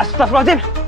Astagfirullahaladzim.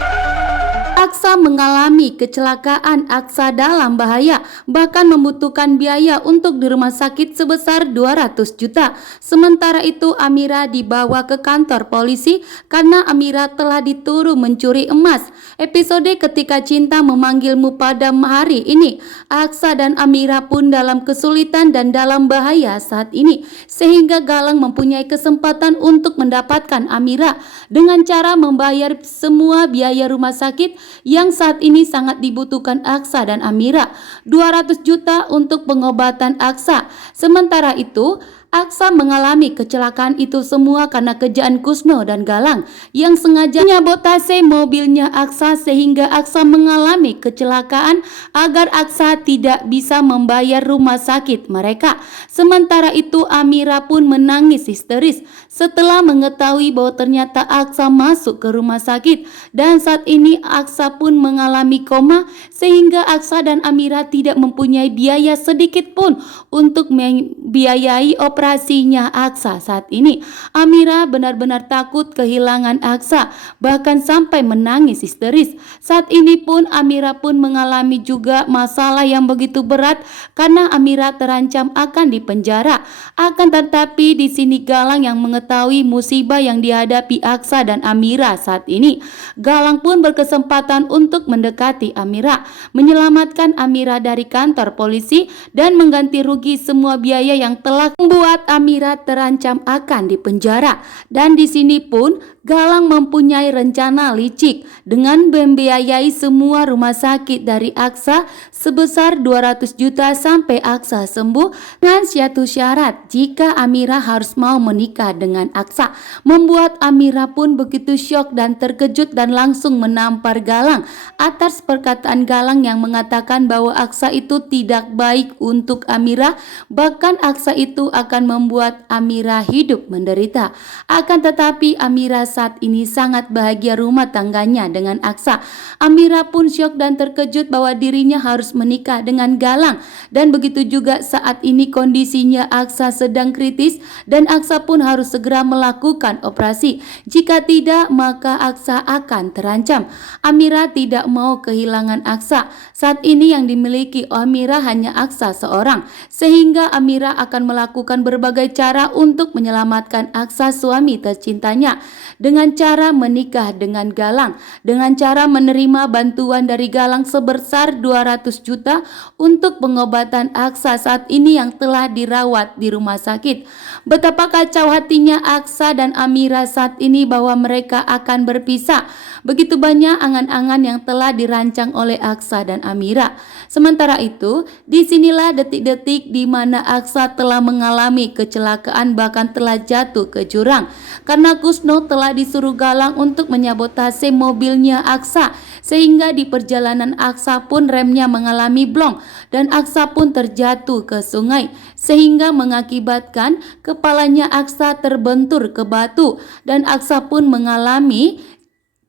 Aksa mengalami kecelakaan. Aksa dalam bahaya, bahkan membutuhkan biaya untuk di rumah sakit sebesar 200 juta. Sementara itu Amira dibawa ke kantor polisi karena Amira telah dituduh mencuri emas. Episode Ketika Cinta Memanggilmu pada hari ini, Aksa dan Amira pun dalam kesulitan dan dalam bahaya saat ini, sehingga Galang mempunyai kesempatan untuk mendapatkan Amira dengan cara membayar semua biaya rumah sakit yang saat ini sangat dibutuhkan Aksa dan Amira, 200 juta untuk pengobatan Aksa. Sementara itu Aksa mengalami kecelakaan itu semua karena kerjaan Kusno dan Galang yang sengaja menyabotase mobilnya Aksa sehingga Aksa mengalami kecelakaan agar Aksa tidak bisa membayar rumah sakit mereka. Sementara itu Amira pun menangis histeris setelah mengetahui bahwa ternyata Aksa masuk ke rumah sakit dan saat ini Aksa pun mengalami koma sehingga Aksa dan Amira tidak mempunyai biaya sedikit pun untuk membiayai operasinya Aksa saat ini. Amira benar-benar takut kehilangan Aksa, bahkan sampai menangis histeris. Saat ini pun Amira pun mengalami juga masalah yang begitu berat karena Amira terancam akan dipenjara. Akan tetapi di sini Galang yang mengetahui musibah yang dihadapi Aksa dan Amira saat ini. Galang pun berkesempatan untuk mendekati Amira, menyelamatkan Amira dari kantor polisi dan mengganti rugi semua biaya yang telah membuat Amira terancam akan dipenjara. Dan di sini pun Galang mempunyai rencana licik dengan membiayai semua rumah sakit dari Aksa sebesar 200 juta sampai Aksa sembuh dengan satu syarat, jika Amira harus mau menikah dengan Aksa. Membuat Amira pun begitu syok dan terkejut dan langsung menampar Galang atas perkataan Galang yang mengatakan bahwa Aksa itu tidak baik untuk Amira, bahkan Aksa itu akan membuat Amira hidup menderita. Akan tetapi Amira saat ini sangat bahagia rumah tangganya dengan Aksa. Amira pun syok dan terkejut bahwa dirinya harus menikah dengan Galang, dan begitu juga saat ini kondisinya Aksa sedang kritis dan Aksa pun harus segera melakukan operasi. Jika tidak maka Aksa akan terancam. Amira tidak mau kehilangan Aksa. Saat ini yang dimiliki Amira hanya Aksa seorang, sehingga Amira akan melakukan berbagai cara untuk menyelamatkan Aksa suami tercintanya dengan cara menikah dengan Galang, dengan cara menerima bantuan dari Galang sebesar 200 juta untuk pengobatan Aksa saat ini yang telah dirawat di rumah sakit. Betapa kacau hatinya Aksa dan Amira saat ini bahwa mereka akan berpisah. Begitu banyak angan-angan yang telah dirancang oleh Aksa dan Amira. Sementara itu, disinilah detik-detik di mana Aksa telah mengalami kecelakaan, bahkan telah jatuh ke jurang karena Kusno telah disuruh Galang untuk menyabotase mobilnya Aksa, sehingga di perjalanan Aksa pun remnya mengalami blong dan Aksa pun terjatuh ke sungai sehingga mengakibatkan kepalanya Aksa terbentur ke batu dan Aksa pun mengalami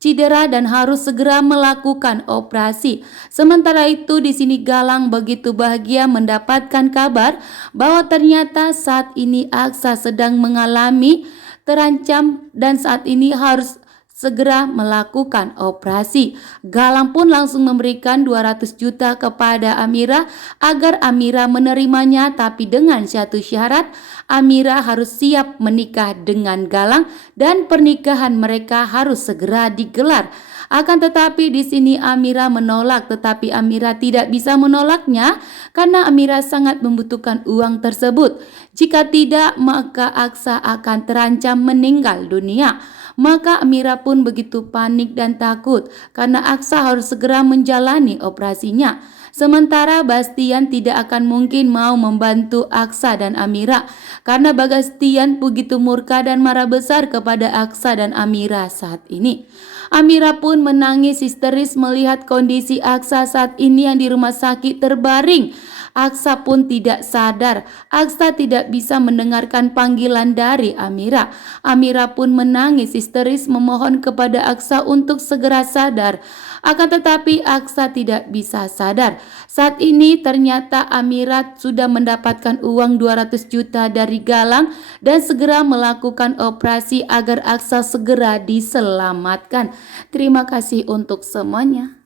cedera dan harus segera melakukan operasi. Sementara itu di sini Galang begitu bahagia mendapatkan kabar bahwa ternyata saat ini Aksa sedang mengalami terancam dan saat ini harus segera melakukan operasi. Galang pun langsung memberikan 200 juta kepada Amira agar Amira menerimanya, tapi dengan satu syarat, Amira harus siap menikah dengan Galang dan pernikahan mereka harus segera digelar. Akan tetapi di sini Amira menolak, tetapi Amira tidak bisa menolaknya karena Amira sangat membutuhkan uang tersebut. Jika tidak maka Aksa akan terancam meninggal dunia. Maka Amira pun begitu panik dan takut karena Aksa harus segera menjalani operasinya. Sementara Bastian tidak akan mungkin mau membantu Aksa dan Amira karena Bastian begitu murka dan marah besar kepada Aksa dan Amira saat ini. Amira pun menangis histeris melihat kondisi Aksa saat ini yang di rumah sakit terbaring. Aksa pun tidak sadar. Aksa tidak bisa mendengarkan panggilan dari Amira. Amira pun menangis histeris memohon kepada Aksa untuk segera sadar. Akan tetapi Aksa tidak bisa sadar. Saat ini ternyata Amira sudah mendapatkan uang 200 juta dari Galang dan segera melakukan operasi agar Aksa segera diselamatkan. Terima kasih untuk semuanya.